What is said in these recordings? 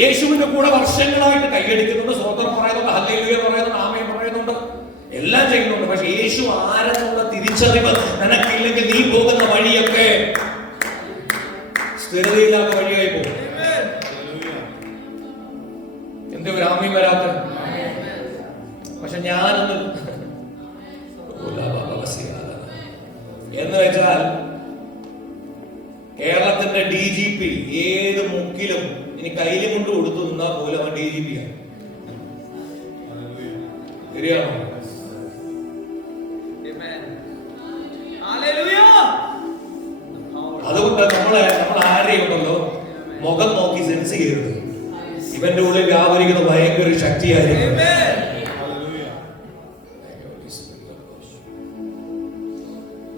യേശുവിന്റെ കൂടെ വർഷങ്ങളായിട്ട് കൈയടിക്കുന്നുണ്ട്, സ്വതന്ത്രം പറയുന്നുണ്ട്, ഹല്ലേലൂയ പറയുന്നുണ്ട്, ആമേൻ പറയുന്നുണ്ട്, എല്ലാം ചെയ്യുന്നുണ്ട്. പക്ഷെ യേശു ആരെന്നുള്ള തിരിച്ചറിവ് നിനക്കില്ലെങ്കിൽ നീ പോകുന്ന വഴിയൊക്കെ സ്ഥിരതയില്ലാത്ത വഴിയായി പോകും. എന്തേ ഒരു ആമേൻ വരാത്ത? പക്ഷെ ഞാനൊന്ന് എന്ന് വെച്ചാൽ കേരളത്തിന്റെ DGP ഏത് മുക്കിലും ഇനി കയ്യിലും കൊണ്ട് കൊടുത്തു നിന്നാൽ പോലും അവൻ DGP ആണ്. ശരിയാണോ? അതുകൊണ്ട് നമ്മൾ ആരെയും ഉണ്ടല്ലോ മുഖം നോക്കി സെൻസ് ചെയ്യരുത്. ഇവന്റെ ഉള്ളിൽ വ്യാപരിക്കുന്ന ഭയങ്കര ശക്തിയായിരിക്കും.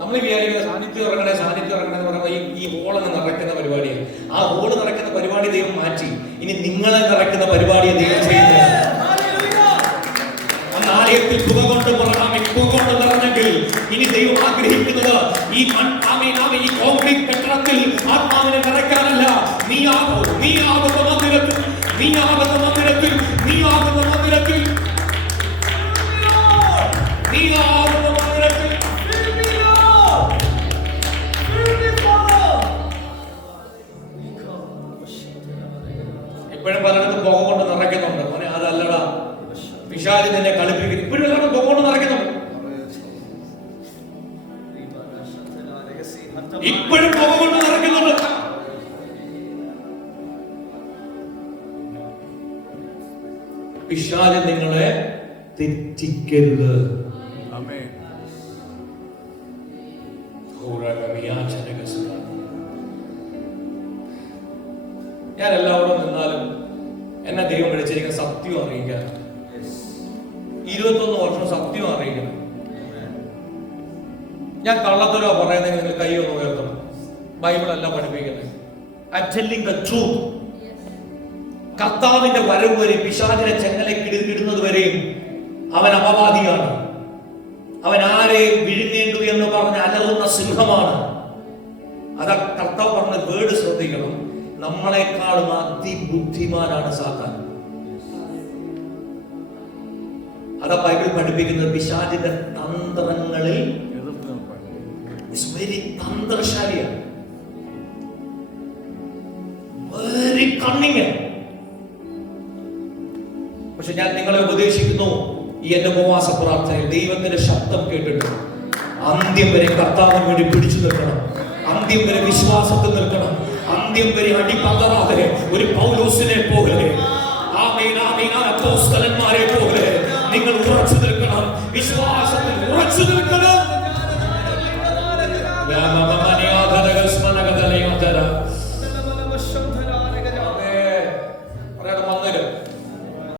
നമ്മൾ വിചാരിക്കുന്ന സാന്നിധ്യം ഇറങ്ങണേ എന്ന് പറയുമ്പോൾ ഈ ഹോളങ്ങ് നിറയ്ക്കുന്ന പരിപാടിയാണ്. ആ ഹോള് നിറയ്ക്കുന്ന പരിപാടി ദൈവം മാറ്റി. ഇനി നിങ്ങളെ നിറയ്ക്കുന്ന പരിപാടിയെ ദൈവം ചെയ്യുന്നത്. ആലയത്തിൽ പുക കൊണ്ട് നിറഞ്ഞെങ്കിൽ ഇനി ദൈവം ആഗ്രഹിക്കുന്നത് ഈ കോൺക്രീറ്റ് കെട്ടിടത്തിൽ ആത്മാവിനെ നിറയ്ക്കാനല്ല. നീയാകുന്ന മന്ദിരത്തിൽ ഇപ്പോഴും പലയിടത്തും പുക കൊണ്ട് നിറയ്ക്കുന്നുണ്ട്. മോനെ അതല്ലടാ, പിശാച് നിന്നെ കളിപ്പിക്കുന്നു. ഇപ്പോഴും എല്ലാവരും പുക കൊണ്ട് നിറയ്ക്കുന്നുണ്ട്. ഇപ്പോഴും പുക കൊണ്ട് നിറയ്ക്കുന്നുണ്ട്. പിശാച് നിങ്ങളെ തെറ്റിക്കരുത്. ഞാൻ എല്ലാവരും നിന്നാലും എന്നെ ദൈവം വിളിച്ചിരിക്കുന്ന സത്യം അറിയിക്കാൻ 21 വർഷം സത്യം അറിയിക്കണം. ഞാൻ കള്ളത്തരോ പറയുന്നെങ്കിൽ നിങ്ങൾ കൈ ഒന്ന് ഉയർത്തണം. ബൈബിൾ അല്ല പഠിപ്പിക്കുന്നത്. I am telling the truth. കർത്താവിന്റെ വരവ് വരെ പിശാചിനെ ചെങ്ങലക്കിടുന്നത് വരെയും അവൻ അപവാദിയാണ്. അവൻ ആരെ വിഴുങ്ങേണ്ടു എന്ന് പറഞ്ഞ് അലറുന്ന സിംഹമാണ്. അതാ കർത്താവ് പറഞ്ഞ വേർഡ് ശ്രദ്ധിക്കണം. നമ്മളെക്കാളും അതിബുദ്ധിമാനാണ് സാത്താൻ. അതാ ബൈബിൾ പഠിപ്പിക്കുന്നത്. പിശാചിന്റെ തന്ത്രങ്ങളിൽ വെരി തന്ത്രശാലിയാണ്, വെരി കണ്ണിങ്. പക്ഷെ ഞാൻ നിങ്ങളെ ഉപദേശിക്കുന്നു, ഈ എന്റെ ഉപവാസ പ്രാർത്ഥനയിൽ ദൈവത്തിന്റെ ശബ്ദം കേട്ടിട്ട് അന്ത്യം വരെ കർത്താവിന് വേണ്ടി പിടിച്ചു നിൽക്കണം. അന്ത്യം വരെ വിശ്വാസത്തിൽ നിൽക്കണം. അന്ത്യം വരെ അടിപതറാതെ ഒരു പൗലോസിനെ പോലെ അപ്പോസ്തലൻ